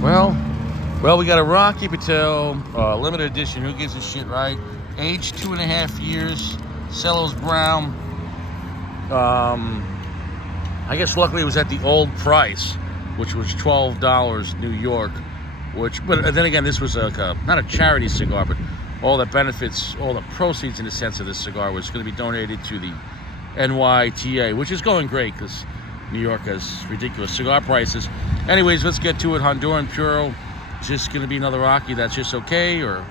Well, we got a Rocky Patel limited edition. Who gives a shit, right? Age 2.5 years. Cello's brown. I guess luckily it was at the old price, which was $12 New York. But then again, this was not a charity cigar, but all the benefits, all the proceeds in the sense of this cigar was going to be donated to the NYTA, which is going great because New York has ridiculous cigar prices. Anyways, let's get to it. Honduran Puro. Is this going to be another Rocky that's just okay or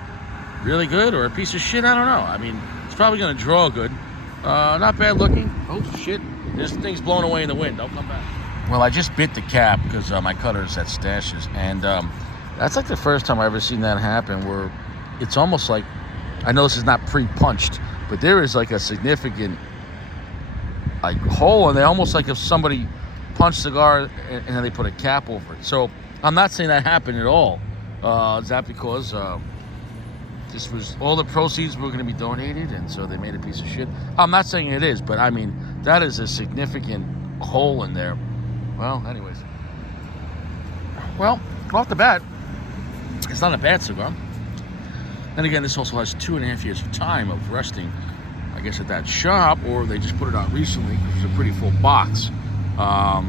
really good or a piece of shit? I don't know. I mean, it's probably going to draw good. Not bad looking. Oh, shit. This thing's blown away in the wind. Don't come back. Well, I just bit the cap because my cutter's at Stashes. And that's like the first time I've ever seen that happen where it's almost like, I know this is not pre-punched, but there is like a significant like hole in there, almost like if somebody punched the cigar and then they put a cap over it. So I'm not saying that happened at all. Is that because this was all the proceeds were going to be donated and so they made a piece of shit? I'm not saying it is, but I mean that is a significant hole in there. Well, anyways, off the bat, it's not a bad cigar. And again, this also has 2.5 years of time of resting, I guess, at that shop, or they just put it out recently because it's a pretty full box. Not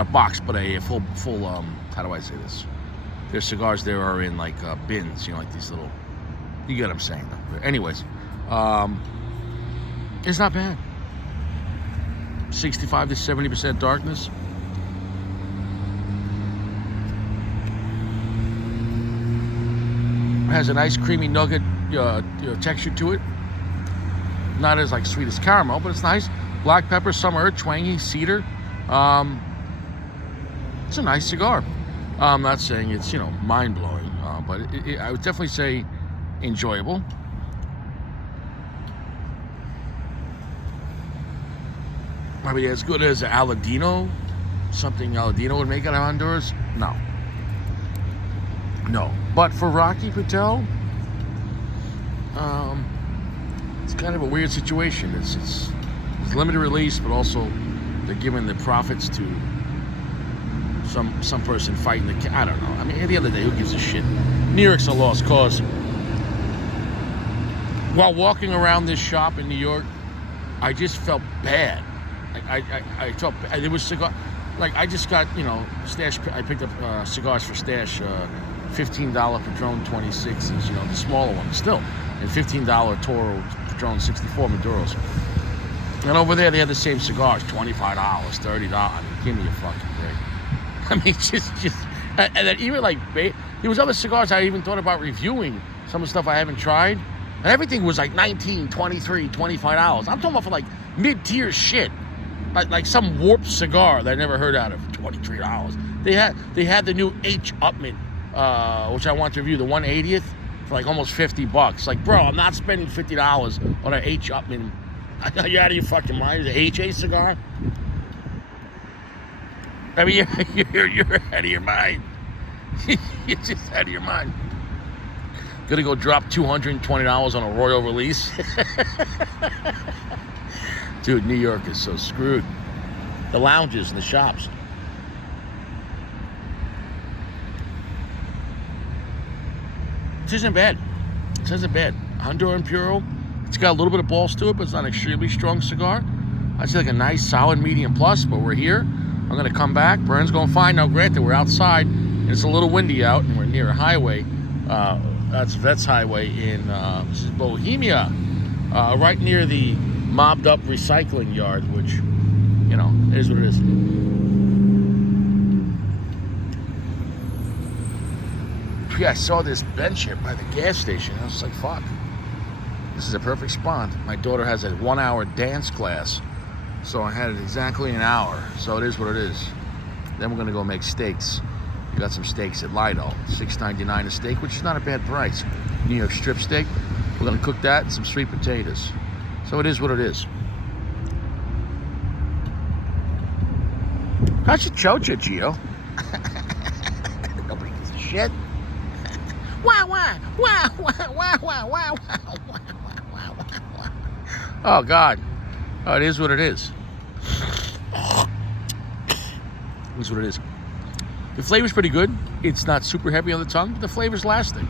a box, but a full. How do I say this? Their cigars there are in like bins, you know, like these little. You get what I'm saying, though. Anyways, it's not bad. 65 to 70% darkness. It has a nice creamy nugget texture to it. Not as like sweet as caramel, but it's nice. Black pepper, some earth, twangy, cedar. It's a nice cigar. I'm not saying it's mind-blowing, but I would definitely say enjoyable. I mean, as good as Aladino, something Aladino would make out of Honduras? No. But for Rocky Patel, it's kind of a weird situation. It's limited release, but also they're giving the profits to some person fighting the. I don't know. I mean, at the end of the day, who gives a shit? New York's a lost cause. While walking around this shop in New York, I just felt bad. I felt bad. There was cigar. Like I just got Stash. I picked up cigars for Stash. $15 Padron 26s, the smaller one still, and $15 Toro Padron 64 Maduros. And over there they had the same cigars, $25, $30. I mean, give me a fucking break. I mean, just, and then even like there was other cigars I even thought about reviewing. Some of the stuff I haven't tried, and everything was like $19, $23, $25. I'm talking about for like mid-tier shit, like some warped cigar that I never heard out of. $23. They had the new H. Upmann. Which I want to review, the 180th for like almost $50. Like, bro, I'm not spending $50 on an H. Upmann. Are you out of your fucking mind? The HA cigar? I mean, you're out of your mind. You're just out of your mind. Gonna go drop $220 on a Royal release? Dude, New York is so screwed. The lounges and the shops. This isn't bad. Honduran Puro. It's got a little bit of balls to it, but it's not an extremely strong cigar. I'd say like a nice, solid medium plus, but we're here. I'm going to come back. Burn's going fine. Now, granted, we're outside, and it's a little windy out, and we're near a highway. That's Vets Highway in this is Bohemia, right near the mobbed-up recycling yard, which, it is what it is. Yeah, I saw this bench here by the gas station. I was like, fuck. This is a perfect spot. My daughter has a 1-hour dance class. So I had it exactly an hour. So it is what it is. Then we're going to go make steaks. We got some steaks at Lido. $6.99 a steak, which is not a bad price. New York strip steak. We're going to cook that and some sweet potatoes. So it is what it is. How's your chocha, Gio? Nobody gives a shit. Wow. Oh, God. Oh, it is what it is. Is what it is. The flavor's pretty good. It's not super heavy on the tongue, but the flavor's lasting.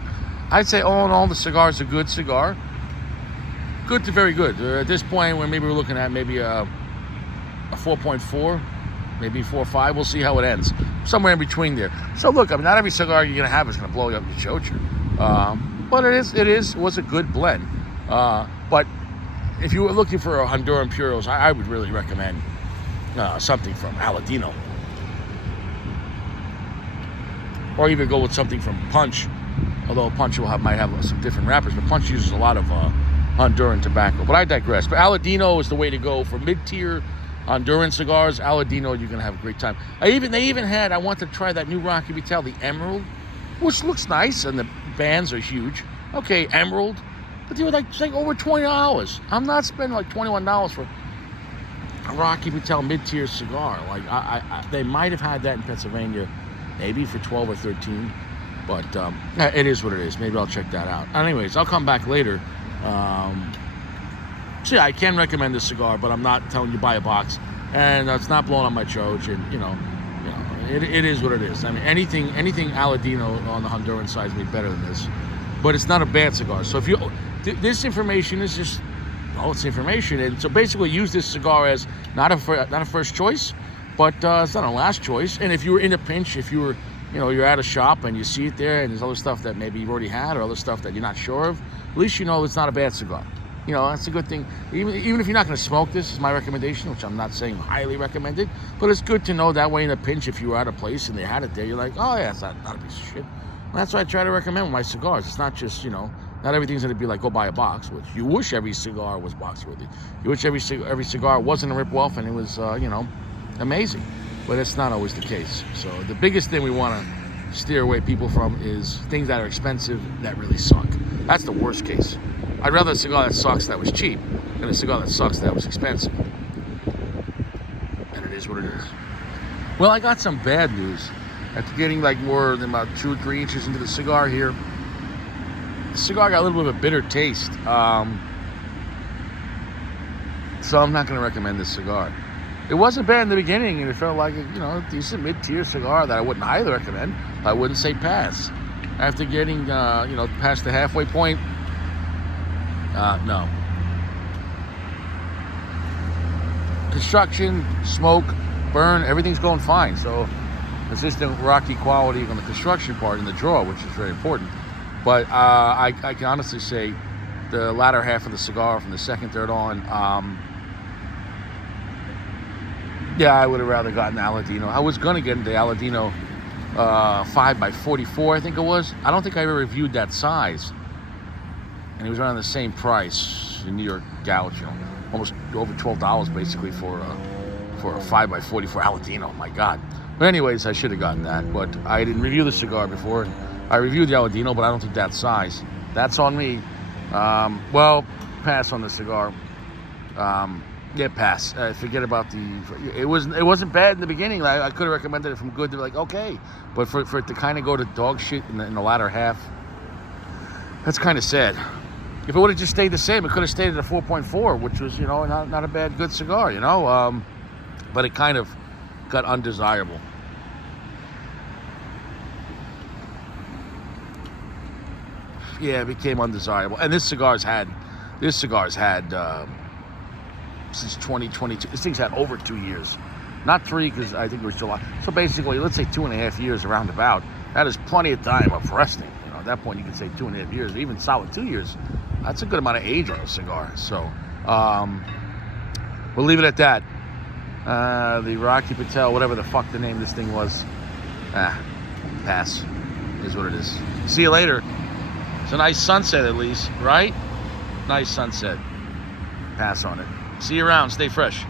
I'd say all in all, the cigar's a good cigar. Good to very good. At this point, when maybe we're looking at maybe a 4.4, maybe 4.5. We'll see how it ends. Somewhere in between there. So look, I mean, not every cigar you're gonna have is gonna blow you up your chocha. But it was a good blend. But if you were looking for a Honduran Puros, I would really recommend something from Aladino. Or even go with something from Punch, although Punch might have some different wrappers, but Punch uses a lot of Honduran tobacco. But I digress. But Aladino is the way to go for mid-tier Honduran cigars. Aladino, you're going to have a great time. They even had, I want to try that new Rocky Vital, the Emerald, which looks nice, and the bands are huge. Okay, Emerald, but they were like over $20. I'm not spending like $21 for a Rocky Vital mid-tier cigar. Like they might have had that in Pennsylvania, maybe for 12 or 13, but it is what it is. Maybe I'll check that out. Anyways, I'll come back later. So yeah, I can recommend this cigar, but I'm not telling you buy a box, and it's not blowing on my choach, and it is what it is. I mean, anything Aladino on the Honduran side is better than this, but it's not a bad cigar. So if you this information is just it's information, and so basically use this cigar as not a first choice, but it's not a last choice. And if you were in a pinch, if you were you're at a shop and you see it there, and there's other stuff that maybe you've already had or other stuff that you're not sure of, at least you know it's not a bad cigar. That's a good thing. Even if you're not going to smoke this, is my recommendation, which I'm not saying highly recommended, but it's good to know that way in a pinch. If you were at a place and they had it there, you're like, oh yeah, it's not a piece of shit. And that's what I try to recommend with my cigars. It's not just, not everything's going to be like, go buy a box, which you wish every cigar was box worthy. You wish every cigar wasn't a rip-off and it was, amazing. But it's not always the case. So the biggest thing we want to steer away people from is things that are expensive that really suck. That's the worst case. I'd rather a cigar that sucks that was cheap than a cigar that sucks that was expensive. And it is what it is. Well, I got some bad news. After getting like more than about 2 or 3 inches into the cigar here, the cigar got a little bit of a bitter taste. So I'm not going to recommend this cigar. It wasn't bad in the beginning, and it felt like a decent mid-tier cigar that I wouldn't highly recommend. I wouldn't say pass. After getting past the halfway point, no. Construction, smoke, burn, everything's going fine. So consistent rocky quality on the construction part in the draw, which is very important. But I can honestly say the latter half of the cigar from the second, third on, I would have rather gotten Aladino. I was going to get into Aladino 5x44, I think it was. I don't think I ever reviewed that size. And it was around the same price in New York Gouge, almost over $12 basically for a 5x40 for Aladino. My God. But anyways, I should have gotten that. But I didn't review the cigar before. I reviewed the Aladino, but I don't think that size. That's on me. Pass on the cigar. Pass. Forget about it wasn't bad in the beginning. I could have recommended it from good to like okay, but for it to kind of go to dog shit in the latter half, that's kind of sad. If it would have just stayed the same, it could have stayed at a 4.4, which was not a bad good cigar, but it kind of got undesirable. Yeah, it became undesirable, and this cigar's had since 2022. This thing's had over 2 years, not 3 because I think it was July. So basically, let's say 2.5 years around about. That is plenty of time of resting. At that point, you can say 2.5 years, even solid 2 years. That's a good amount of age on a cigar. So we'll leave it at that. The Rocky Patel, whatever the fuck the name of this thing was, pass is what it is. See you later. It's a nice sunset at least, right? Nice sunset. Pass on it. See you around. Stay fresh.